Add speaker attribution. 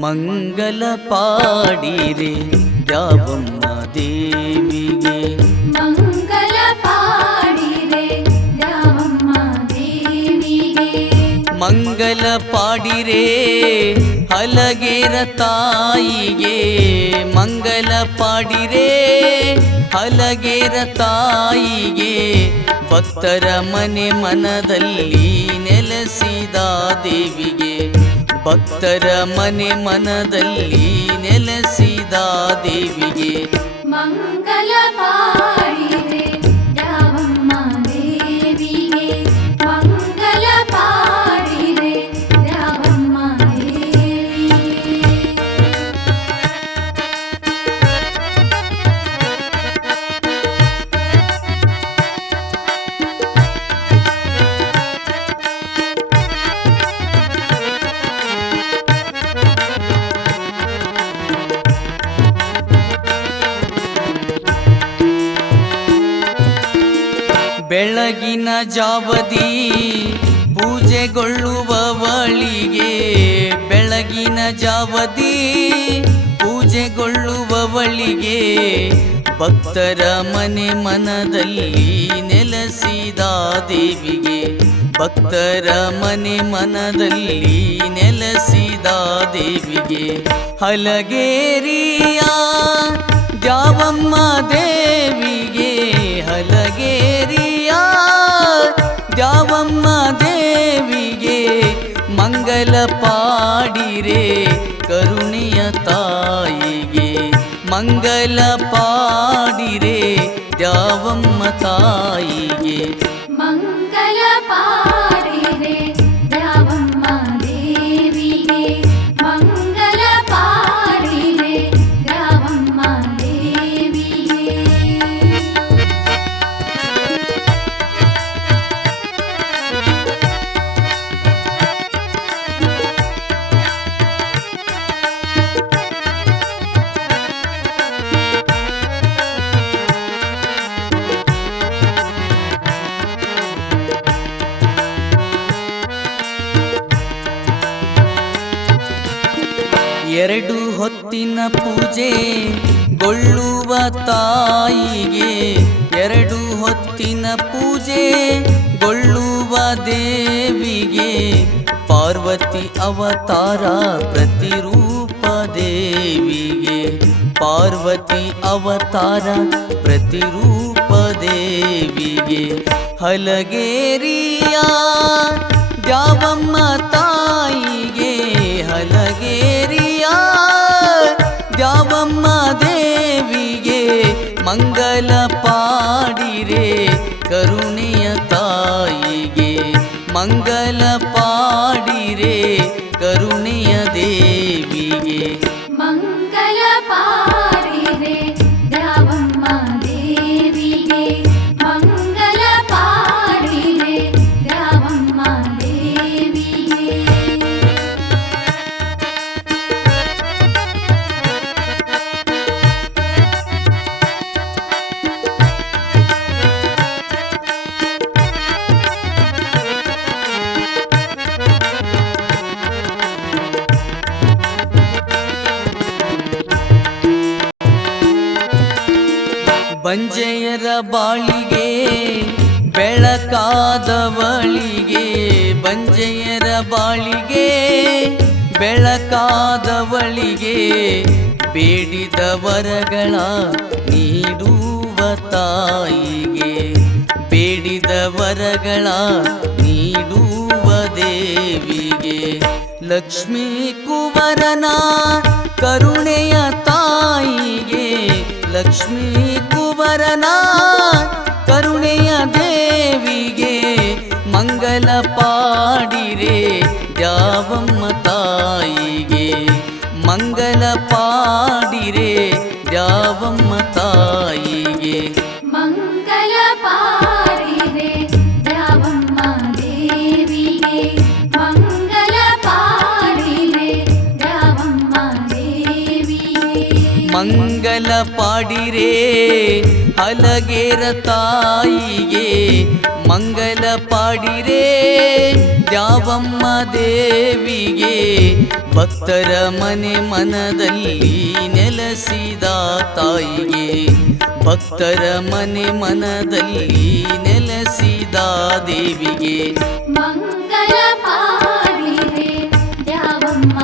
Speaker 1: ಮಂಗಲ ಪಾಡಿರೆ ಯಾವಮ್ಮ ದೇವಿಗೆ.
Speaker 2: ಮಂಗಲ ಪಾಡಿರೆ ಯಾವಮ್ಮ ದೇವಿಗೆ.
Speaker 1: ಮಂಗಲ ಪಾಡಿರೆ ಹಲಗೆರ ತಾಯಿಗೆ. ಮಂಗಲ ಪಾಡಿರೆ ಹಲಗೆರ ತಾಯಿಗೆ. ಭಕ್ತರ ಮನೆ ಮನದಲ್ಲಿ ನೆಲೆಸಿದ ದೇವಿಗೆ. ಭಕ್ತರ ಮನೆ ಮನದಲ್ಲಿ ನೆಲೆಸಿದ ಬೆಳಗಿನ ಜಾವದಿ ಪೂಜೆಗೊಳ್ಳುವವಳಿಗೆ ಬೆಳಗಿನ ಜಾವದಿ ಪೂಜೆಗೊಳ್ಳುವವಳಿಗೆ ಭಕ್ತರ ಮನೆ ಮನದಲ್ಲಿ ನೆಲೆಸಿದ ದೇವಿಗೆ ಭಕ್ತರ ಮನೆ ಮನದಲ್ಲಿ ನೆಲೆಸಿದ ದೇವಿಗೆ ಹಲಗೇರಿಯ ದ್ಯಾವಮ್ಮ ದೇವಿಗೆ ಮಂಗಲ ಪಾಡಿರೆ ಕರುಣೆಯ ತಾಯಿಗೆ ಮಂಗಲ ಪಾಡಿರೆ ದ್ಯಾವಮ್ಮ ತಾಯಿಗೆ ಎರಡು ಹೊತ್ತಿನ ಪೂಜೆ ಗೊಳ್ಳುವ ತಾಯಿಗೆ. ಎರಡು ಹೊತ್ತಿನ ಪೂಜೆ ಗೊಳ್ಳುವ ದೇವಿಗೆ. ಪಾರ್ವತಿ ಅವತಾರ ಪ್ರತಿರೂಪ ದೇವಿಗೆ. ಪಾರ್ವತಿ ಅವತಾರ ಪ್ರತಿರೂಪ ದೇವಿಗೆ. ಹಲಗೇರಿಯ ದ್ಯಾವಮ್ಮ ಮಂಗಲ ಪಾಡಿರೆ ಕರುಣೆಯ ತಾಯಿಗೆ ಮಂಗಲ ಪಾಡಿರೆ ಬಂಜೆಯರ ಬಾಳಿಗೆ, ಬೆಳಕಾದವಳಿಗೆ, ಬಂಜೆಯರ ಬಾಳಿಗೆ, ಬೆಳಕಾದವಳಿಗೆ ಬೇಡಿದ ವರಗಳ ನೀಡುವ ತಾಯಿಗೆ, ಬೇಡಿದ ವರಗಳ ನೀಡುವ ದೇವಿಗೆ. ಲಕ್ಷ್ಮೀ ಕುವರನ ಕರುಣೆಯ ತಾಯಿಗೆ ಲಕ್ಷ್ಮೀ ಕುವರನ ಕರುಣೆಯ ದೇವಿಗೆ ಮಂಗಲ ಪಾಡಿರೆ ದ್ಯಾವಮ್ಮ ತಾಯಿಗೆ ಮಂಗಲ ಪಾಡಿರೆ ದ್ಯಾವಮ್ಮ ಮಂಗಲ ಪಾಡಿರೇ ಹಲಗೇರ ತಾಯಿಗೆ ಮಂಗಲ ಪಾಡಿರೇ ದ್ಯಾವಮ್ಮ ದೇವಿಗೆ ಭಕ್ತರ ಮನೆ ಮನದಲ್ಲಿ ನೆಲೆಸಿದ ತಾಯಿಗೆ ಭಕ್ತರ ಮನೆ ಮನದಲ್ಲಿ ನೆಲೆಸಿದ ದೇವಿಗೆ
Speaker 2: ಮಂಗಲ ಪಾಡಿರೆ ದ್ಯಾವಮ್ಮ